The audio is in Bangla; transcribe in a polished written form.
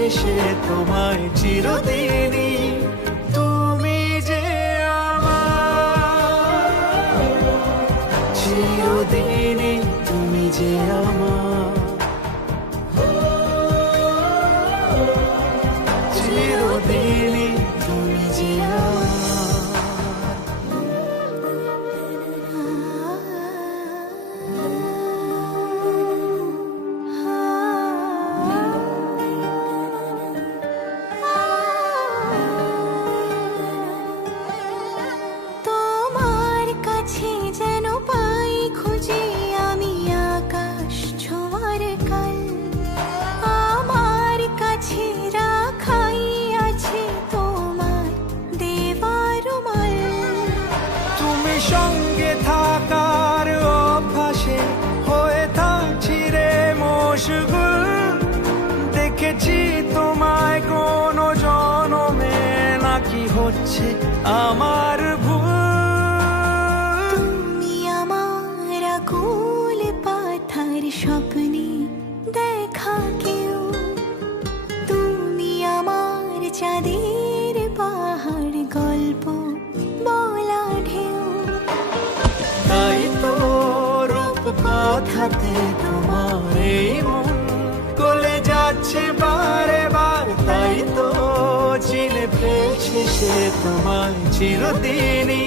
শেষে তোমায় চিরদিনই তুমি যে আমার, চিরদিনই তুমি যে আমার, চিরদিনই তুমি যে আমার। তোমার কাছে যেন পাই খুঁজে আমি আকাশ ছোঁয়ার কাল, আমার কাছে রাখাই আছে তোমার দেওয়া রুমাল। তুমি সঙ্গে থাকার অভ্যাসে হয়ে থাকছি রে মশগুল, দেখেছি তোমায় কোনো জনমে নাকি হচ্ছে আমার ভুল। তুমি আমার আকুল পাথার স্বপ্নে দেখা কেউ, তুমি আমার চাঁদের পাহাড় গল্প বলা ঢেউ। তাই তো রূপ কথাতে তোমার এই মন গলে যাচ্ছে বারে বার, তাই তো চিনে ফেলছে সে তোমায় চিরদিনই